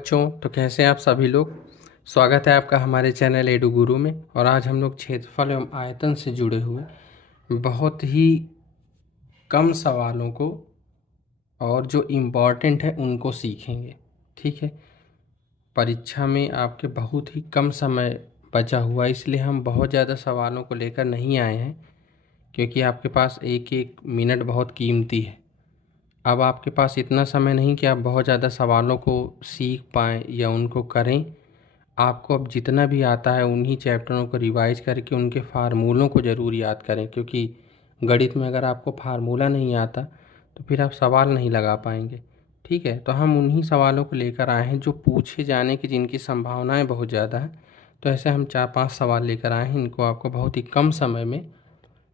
बच्चों, तो कैसे हैं आप सभी लोग। स्वागत है आपका हमारे चैनल एडू गुरु में। और आज हम लोग क्षेत्रफल एवं आयतन से जुड़े हुए बहुत ही कम सवालों को और जो इम्पॉर्टेंट है उनको सीखेंगे। ठीक है, परीक्षा में आपके बहुत ही कम समय बचा हुआ है, इसलिए हम बहुत ज़्यादा सवालों को लेकर नहीं आए हैं, क्योंकि आपके पास एक एक मिनट बहुत कीमती है। अब आपके पास इतना समय नहीं कि आप बहुत ज़्यादा सवालों को सीख पाएँ या उनको करें। आपको अब जितना भी आता है उन्हीं चैप्टरों को रिवाइज करके उनके फार्मूलों को ज़रूर याद करें, क्योंकि गणित में अगर आपको फार्मूला नहीं आता तो फिर आप सवाल नहीं लगा पाएंगे। ठीक है, तो हम उन्हीं सवालों को लेकर आए हैं जो पूछे जाने की जिनकी संभावनाएं बहुत ज़्यादा हैं। तो ऐसे हम 4-5 सवाल लेकर आए हैं, इनको आपको बहुत ही कम समय में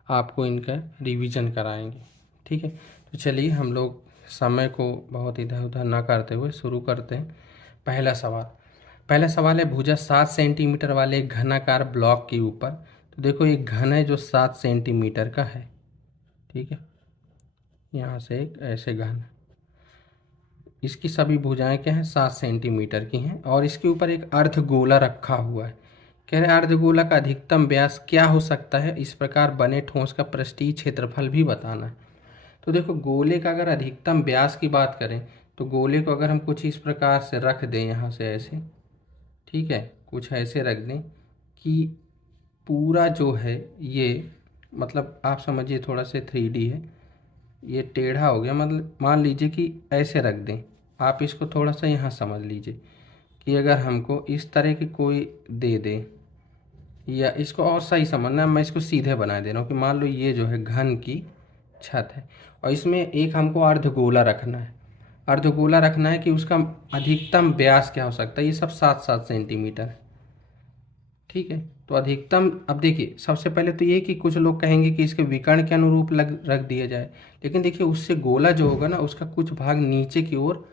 आपको इनका रिवीजन कराएंगे। ठीक है, तो चलिए हम लोग समय को बहुत इधर उधर ना करते हुए शुरू करते हैं। पहला सवाल है, भुजा 7 सेंटीमीटर वाले एक घनाकार ब्लॉक के ऊपर, तो देखो एक घन है जो 7 सेंटीमीटर का है। ठीक है, यहाँ से एक ऐसे घन, इसकी सभी भुजाएं क्या हैं, 7 सेंटीमीटर की हैं। और इसके ऊपर एक अर्धगोला रखा हुआ है। कह रहे अर्धगोला का अधिकतम व्यास क्या हो सकता है, इस प्रकार बने ठोस का पृष्ठीय क्षेत्रफल भी बताना है। तो देखो गोले का अगर अधिकतम व्यास की बात करें तो गोले को अगर हम कुछ इस प्रकार से रख दें, यहाँ से ऐसे, ठीक है, कुछ ऐसे रख दें कि पूरा जो है ये, मतलब आप समझिए थोड़ा से 3D है, ये टेढ़ा हो गया। मतलब मान लीजिए कि ऐसे रख दें, आप इसको थोड़ा सा यहाँ समझ लीजिए कि अगर हमको इस तरह की कोई दे दे, या इसको और सही समझना, मैं इसको सीधे बना दे रहा हूँ कि मान लो ये जो है घन की छत है और इसमें एक हमको अर्धगोला रखना है। अर्धगोला रखना है कि उसका अधिकतम व्यास क्या हो सकता है, ये सब 7-7 सेंटीमीटर है। ठीक है, तो अधिकतम, अब देखिए सबसे पहले तो ये कि कुछ लोग कहेंगे कि इसके विकर्ण के अनुरूप रख दिया जाए, लेकिन देखिए उससे गोला जो होगा ना उसका कुछ भाग नीचे की ओर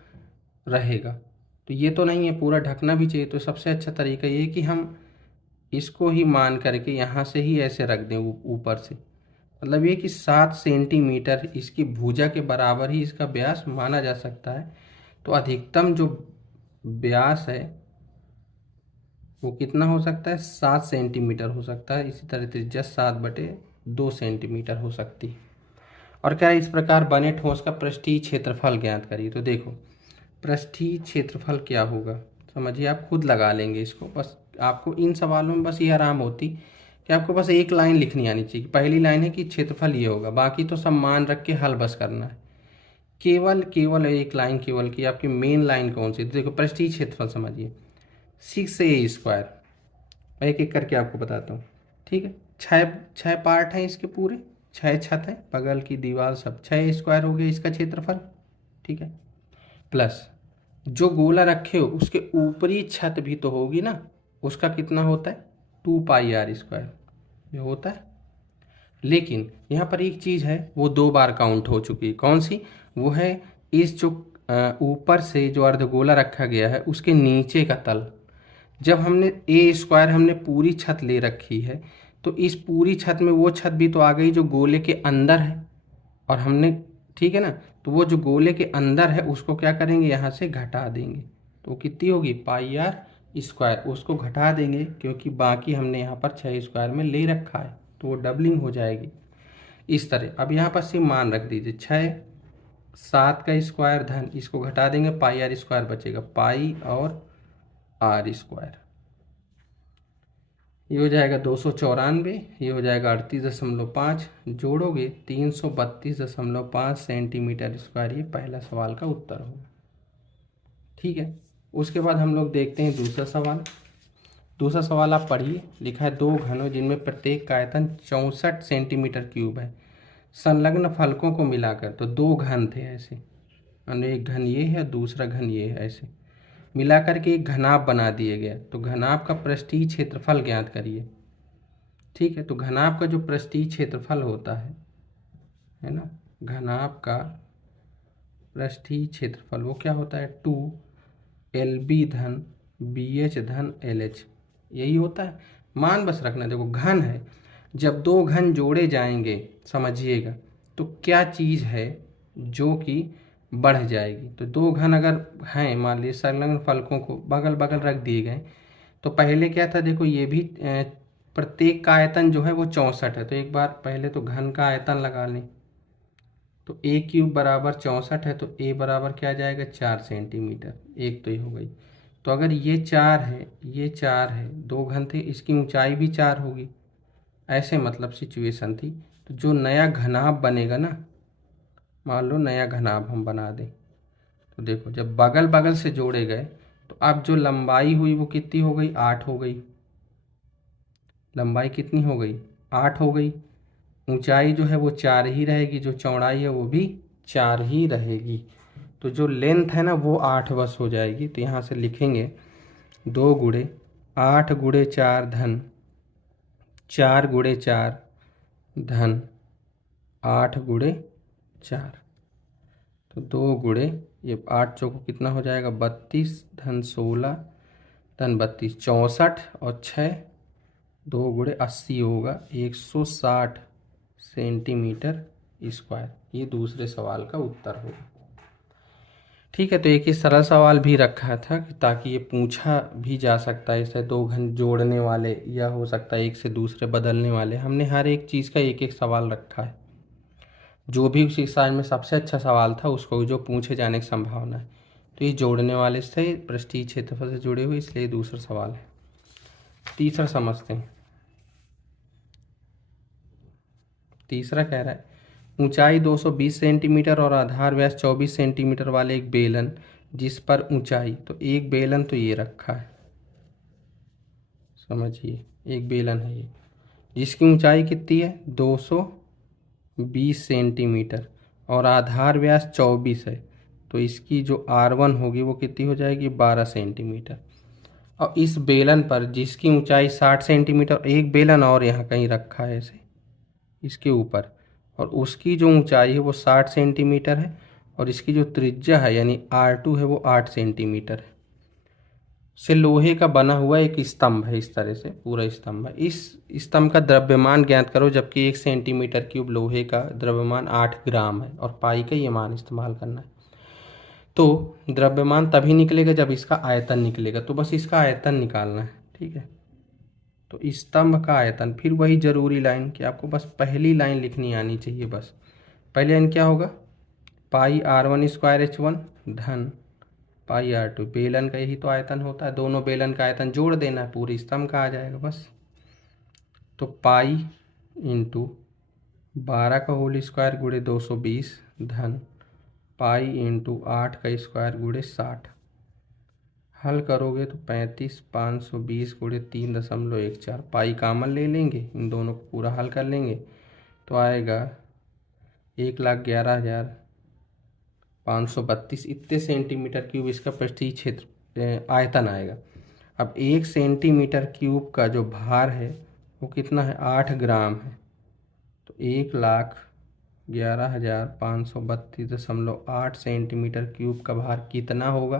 रहेगा, तो ये तो नहीं है, पूरा ढकना भी चाहिए। तो सबसे अच्छा तरीका ये है कि हम इसको ही मान करके यहाँ से ही ऐसे रख दें ऊपर से, मतलब ये कि 7 सेंटीमीटर इसकी भुजा के बराबर ही इसका व्यास माना जा सकता है। तो अधिकतम जो व्यास है वो कितना हो सकता है, 7 सेंटीमीटर हो सकता है। इसी तरह त्रिज्या 7/2 सेंटीमीटर हो सकती है। और क्या इस प्रकार बने ठोस का पृष्ठीय क्षेत्रफल ज्ञात करिए। तो देखो पृष्ठीय क्षेत्रफल क्या होगा, समझिए, आप खुद लगा लेंगे इसको। बस आपको इन सवालों में बस ये आराम होती कि आपको बस एक लाइन लिखनी आनी चाहिए। पहली लाइन है कि क्षेत्रफल ये होगा, बाकी तो सब मान रख के हल बस करना है। केवल एक लाइन केवल की आपकी मेन लाइन कौन सी, तो देखो पृष्ठीय क्षेत्रफल समझिए 6a²। मैं एक एक करके आपको बताता हूँ। ठीक है, छः छः पार्ट हैं इसके पूरे, 6 छत है, बगल की दीवार सब, 6 स्क्वायर हो गया इसका क्षेत्रफल। ठीक है, प्लस जो गोला रखे हो उसके ऊपरी छत भी तो होगी ना, उसका कितना होता है, 2πr² ये होता है। लेकिन यहाँ पर एक चीज़ है वो 2 बार काउंट हो चुकी है, कौन सी, वो है इस जो ऊपर से जो अर्धगोला रखा गया है उसके नीचे का तल। जब हमने a² हमने पूरी छत ले रखी है, तो इस पूरी छत में वो छत भी तो आ गई जो गोले के अंदर है। और हमने, ठीक है ना, तो वो जो गोले के अंदर है उसको क्या करेंगे, यहाँ से घटा देंगे, तो कितनी होगी, πr², उसको घटा देंगे क्योंकि बाकी हमने यहाँ पर 6 स्क्वायर में ले रखा है, तो वो डबलिंग हो जाएगी इस तरह। अब यहाँ पर सिर्फ मान रख दीजिए, 6 7 का स्क्वायर धन, इसको घटा देंगे, πr² बचेगा, पाई और r², ये हो जाएगा 294, ये हो जाएगा 38.5, जोड़ोगे 332.5 सेंटीमीटर स्क्वायर। ये पहला सवाल का उत्तर होगा। ठीक है, उसके बाद हम लोग देखते हैं दूसरा सवाल आप पढ़िए। लिखा है 2 घनों जिनमें प्रत्येक का आयतन 64 सेंटीमीटर क्यूब है, संलग्न फलकों को मिलाकर, तो 2 घन थे ऐसे, एक घन ये है, दूसरा घन ये है, ऐसे मिलाकर के एक घनाभ बना दिए गया। तो घनाभ का पृष्ठीय क्षेत्रफल ज्ञात करिए। ठीक है, तो घनाभ का जो पृष्ठीय क्षेत्रफल होता है ना, घनाभ का पृष्ठीय क्षेत्रफल वो क्या होता है, 2LB धन BH धन LH, यही होता है। मान बस रखना, देखो घन है, जब 2 घन जोड़े जाएंगे समझिएगा, तो क्या चीज़ है जो कि बढ़ जाएगी। तो दो घन अगर हैं, मान लीजिए संलग्न फलकों को बगल बगल रख दिए गए, तो पहले क्या था, देखो ये भी प्रत्येक का आयतन जो है वो 64 है। तो एक बार पहले तो घन का आयतन लगा लें। तो ए क्यूब बराबर 64 है, तो ए बराबर क्या आ जाएगा, 4 सेंटीमीटर। एक तो ये हो गई। तो अगर ये 4 है, ये 4 है, दो घन थे, इसकी ऊंचाई भी 4 होगी। ऐसे मतलब सिचुएशन थी। तो जो नया घनाभ बनेगा ना, मान लो नया घनाभ हम बना दें, तो देखो जब बगल बगल से जोड़े गए, तो अब जो लंबाई हुई वो कितनी हो गई, 8 हो गई। लंबाई कितनी हो गई, 8 हो गई। ऊंचाई जो है वो 4 ही रहेगी, जो चौड़ाई है वो भी 4 ही रहेगी। तो जो लेंथ है ना वो 8 बस हो जाएगी। तो यहाँ से लिखेंगे 2 गुणे 8 गुणे 4 धन 4 गुणे 4 धन 8 गुणे 4। तो 2 गुणे, ये 8 चौको कितना हो जाएगा, 32 धन 16 धन 32, 64 और 6, 2 गुणे 80 होगा, 160 सेंटीमीटर स्क्वायर। ये दूसरे सवाल का उत्तर होगा। ठीक है, तो एक ही सरल सवाल भी रखा था ताकि ये पूछा भी जा सकता है, इसे दो घन जोड़ने वाले या हो सकता है एक से दूसरे बदलने वाले। हमने हर एक चीज़ का एक एक सवाल रखा है। जो भी उस साल में सबसे अच्छा सवाल था उसको जो पूछे जाने की संभावना है। तो ये जोड़ने वाले से पृष्ठीय क्षेत्रफल से जुड़े हुए, इसलिए दूसरा सवाल है। तीसरा समझते हैं। तीसरा कह रहा है ऊंचाई 220 सेंटीमीटर और आधार व्यास 24 सेंटीमीटर वाले एक बेलन जिस पर ऊंचाई, तो एक बेलन तो ये रखा है, समझिए एक बेलन है ये, जिसकी ऊंचाई कितनी है 220 सेंटीमीटर और आधार व्यास 24 है। तो इसकी जो R1 होगी वो कितनी हो जाएगी, 12 सेंटीमीटर। और इस बेलन पर जिसकी ऊंचाई 60 सेंटीमीटर, एक बेलन और यहाँ कहीं रखा है ऐसे इसके ऊपर, और उसकी जो ऊंचाई है वो 60 सेंटीमीटर है, और इसकी जो त्रिज्या है यानी R2 है वो 8 सेंटीमीटर है। से लोहे का बना हुआ एक स्तंभ है, इस तरह से पूरा स्तंभ है। इस स्तंभ का द्रव्यमान ज्ञात करो, जबकि 1 सेंटीमीटर क्यूब लोहे का द्रव्यमान 8 ग्राम है, और पाई का ये मान इस्तेमाल करना है। तो द्रव्यमान तभी निकलेगा जब इसका आयतन निकलेगा, तो बस इसका आयतन निकालना है। ठीक है, तो स्तंभ का आयतन, फिर वही जरूरी लाइन कि आपको बस पहली लाइन लिखनी आनी चाहिए। बस पहली लाइन क्या होगा, पाई R1 स्क्वायर H1 धन पाई R2, बेलन का यही तो आयतन होता है, दोनों बेलन का आयतन जोड़ देना है, पूरे स्तंभ का आ जाएगा बस। तो पाई इंटू 12 का होल स्क्वायर गुणे 220 धन पाई इंटू 8 का स्क्वायर गुणे 60। हल करोगे तो 35 520 गुणे 3.14, पाई कामन ले लेंगे, इन दोनों को पूरा हल कर लेंगे तो आएगा 1,11,532, इतने सेंटीमीटर क्यूब इसका पृष्ठीय क्षेत्र आयतन आएगा। अब 1 सेंटीमीटर क्यूब का जो भार है वो कितना है, 8 ग्राम है। तो 1,11,532.8 सेंटीमीटर क्यूब का भार कितना होगा,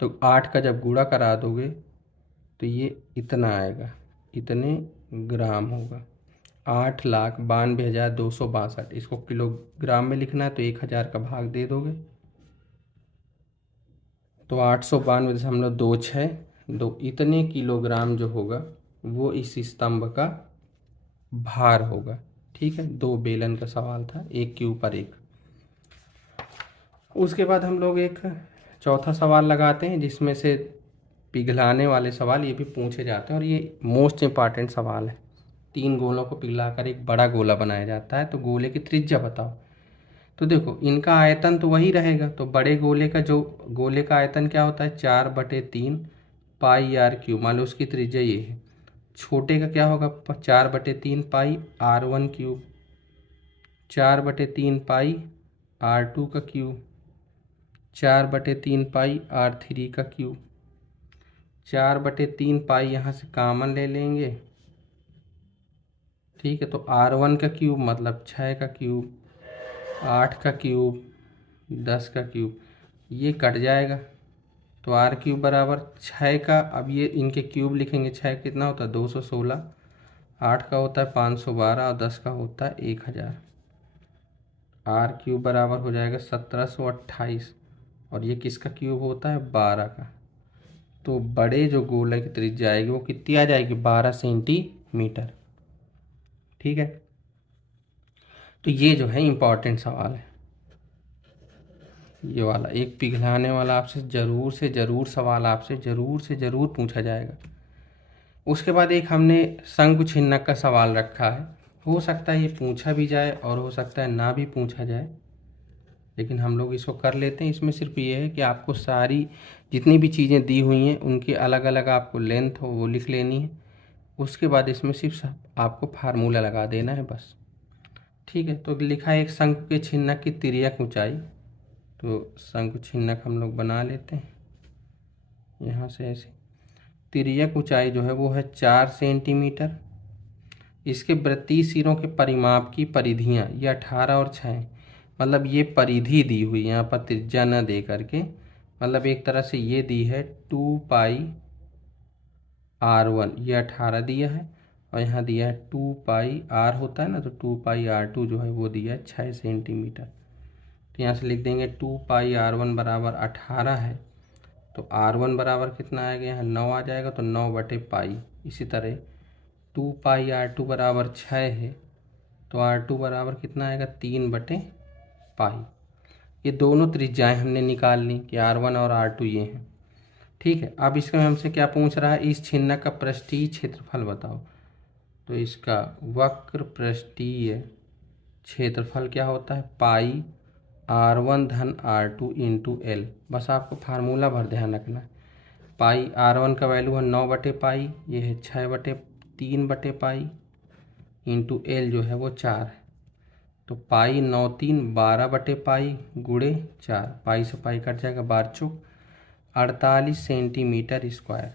तो 8 का जब गुणा करा दोगे तो ये इतना आएगा, इतने ग्राम होगा। 8,92,262। इसको किलोग्राम में लिखना है तो 1,000 का भाग दे दोगे तो 892.26, इतने किलोग्राम जो होगा वो इस स्तंभ का भार होगा। ठीक है, दो बेलन का सवाल था, एक के ऊपर एक। उसके बाद हम लोग एक चौथा सवाल लगाते हैं, जिसमें से पिघलाने वाले सवाल ये भी पूछे जाते हैं, और ये मोस्ट इम्पॉर्टेंट सवाल है। 3 गोलों को पिघलाकर एक बड़ा गोला बनाया जाता है, तो गोले की त्रिज्या बताओ। तो देखो इनका आयतन तो वही रहेगा, तो बड़े गोले का जो गोले का आयतन क्या होता है, 4/3 पाई R3, मान लो उसकी त्रिज्या ये है। छोटे का क्या होगा, 4/3 पाई R1 क्यूब, 4/3 पाई R2 का क्यूब, 4/3 पाई R3 का क्यूब, 4/3 पाई यहाँ से कामन ले लेंगे। ठीक है, तो R1 का क्यूब मतलब 6 का क्यूब, 8 का क्यूब, 10 का क्यूब, ये कट जाएगा। तो R3 बराबर 6 का, अब ये इनके क्यूब लिखेंगे, 6 कितना होता है 216, 8 का होता है 512 और 10 का होता है 1000। आर क्यूब बराबर हो जाएगा 1728, और ये किसका क्यूब होता है? 12 का। तो बड़े जो गोले की त्रिज्या आएगी वो कितनी आ जाएगी? 12 सेंटीमीटर। ठीक है, तो ये जो है इम्पॉर्टेंट सवाल है, ये वाला एक पिघलाने वाला आपसे ज़रूर से ज़रूर सवाल आपसे ज़रूर से ज़रूर पूछा जाएगा। उसके बाद एक हमने शंकु छिन्नक का सवाल रखा है, हो सकता है ये पूछा भी जाए और हो सकता है ना भी पूछा जाए, लेकिन हम लोग इसको कर लेते हैं। इसमें सिर्फ ये है कि आपको सारी जितनी भी चीज़ें दी हुई हैं उनकी अलग अलग आपको लेंथ हो वो लिख लेनी है। उसके बाद इसमें सिर्फ आपको फार्मूला लगा देना है बस। ठीक है, तो लिखा है एक शंकु के छिन्नक की तिर्यक ऊंचाई। तो शंकु छिन्नक हम लोग बना लेते हैं यहाँ से ऐसे। तिर्यक ऊंचाई जो है वो है 4 सेंटीमीटर। इसके वृत्तीय सिरों के परिमाप की परिधियाँ ये 18 और 6, मतलब ये परिधि दी हुई यहाँ पर त्रिज्या न दे करके, मतलब एक तरह से ये दी है 2πr1, ये 18 दिया है, और यहाँ दिया है 2πr होता है ना, तो 2πr2 जो है वो दिया है 6 सेंटीमीटर। तो यहाँ से लिख देंगे 2πr1 बराबर 18 है, तो r1 बराबर कितना आएगा? यहाँ 9 आ जाएगा, तो 9/पाई। इसी तरह 2πr2 बराबर 6 है, तो r2 बराबर कितना आएगा? 3/पाई। ये दोनों त्रिज्याएं हमने निकाल ली कि r1 और r2 ये हैं। ठीक है, अब इसमें हमसे क्या पूछ रहा है? इस छिन्नक का पृष्ठीय क्षेत्रफल बताओ। तो इसका वक्र पृष्ठीय क्षेत्रफल क्या होता है? पाई r1 धन r2 इंटू एल। बस आपको फार्मूला भर ध्यान रखना है। पाई r1 का वैल्यू है 9/पाई, ये है 6/3/पाई, इंटू एल जो है वो 4 है। तो पाई 9 3 12/पाई गुणे 4, पाई से पाई कट जाएगा, 12 चौक 48 सेंटीमीटर स्क्वायर।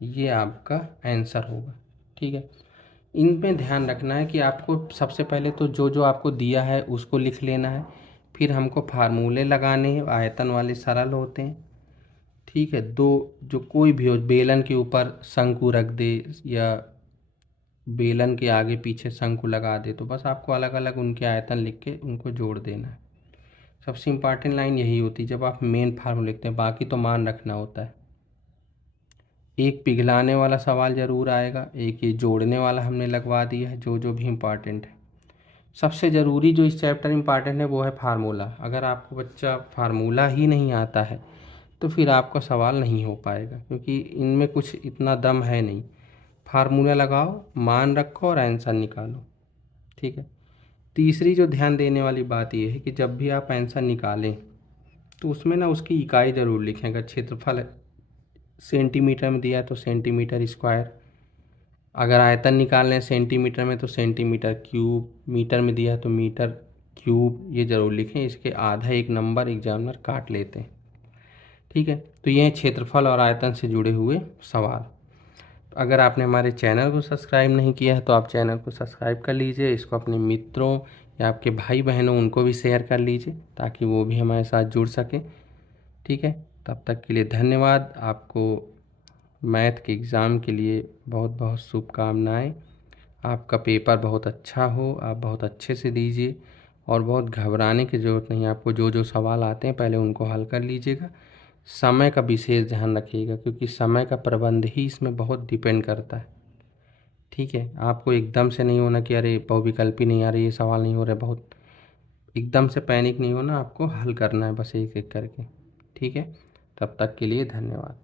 ये आपका आंसर होगा। ठीक है, इनमें ध्यान रखना है कि आपको सबसे पहले तो जो जो आपको दिया है उसको लिख लेना है, फिर हमको फार्मूले लगाने हैं, आयतन वाले सरल होते हैं। ठीक है, दो जो कोई भी हो, बेलन के ऊपर शंकु रख दे या बेलन के आगे पीछे शंकु लगा दे, तो बस आपको अलग अलग उनके आयतन लिख के उनको जोड़ देना है। सबसे इम्पॉर्टेंट लाइन यही होती है जब आप मेन फार्मूला लिखते हैं, बाकी तो मान रखना होता है। एक पिघलाने वाला सवाल ज़रूर आएगा, एक ये जोड़ने वाला हमने लगवा दिया है, जो जो भी इम्पॉर्टेंट है। सबसे ज़रूरी जो इस चैप्टर इम्पॉर्टेंट है वो है फार्मूला। अगर आपको बच्चा फार्मूला ही नहीं आता है तो फिर आपका सवाल नहीं हो पाएगा, क्योंकि इनमें कुछ इतना दम है नहीं। फार्मूला लगाओ, मान रखो और आंसर निकालो। ठीक है, तीसरी जो ध्यान देने वाली बात यह है कि जब भी आप आंसर निकालें तो उसमें ना उसकी इकाई ज़रूर लिखें। अगर क्षेत्रफल सेंटीमीटर में दिया है तो सेंटीमीटर स्क्वायर, अगर आयतन निकालना है सेंटीमीटर में तो सेंटीमीटर क्यूब, मीटर में दिया है तो मीटर क्यूब, ये ज़रूर लिखें। इसके आधा एक नंबर एग्जामिनर काट लेते हैं। ठीक है, तो ये क्षेत्रफल और आयतन से जुड़े हुए सवाल। अगर आपने हमारे चैनल को सब्सक्राइब नहीं किया है तो आप चैनल को सब्सक्राइब कर लीजिए, इसको अपने मित्रों या आपके भाई बहनों उनको भी शेयर कर लीजिए ताकि वो भी हमारे साथ जुड़ सकें। ठीक है, तब तक के लिए धन्यवाद। आपको मैथ के एग्ज़ाम के लिए बहुत बहुत शुभकामनाएं। आपका पेपर बहुत अच्छा हो, आप बहुत अच्छे से दीजिए और बहुत घबराने की ज़रूरत नहीं। आपको जो जो सवाल आते हैं पहले उनको हल कर लीजिएगा। समय का विशेष ध्यान रखिएगा, क्योंकि समय का प्रबंध ही इसमें बहुत डिपेंड करता है। ठीक है, आपको एकदम से नहीं होना कि अरे बहुविकल्पी नहीं आ रही, ये सवाल नहीं हो रहा, बहुत एकदम से पैनिक नहीं होना, आपको हल करना है बस एक एक करके। ठीक है, तब तक के लिए धन्यवाद।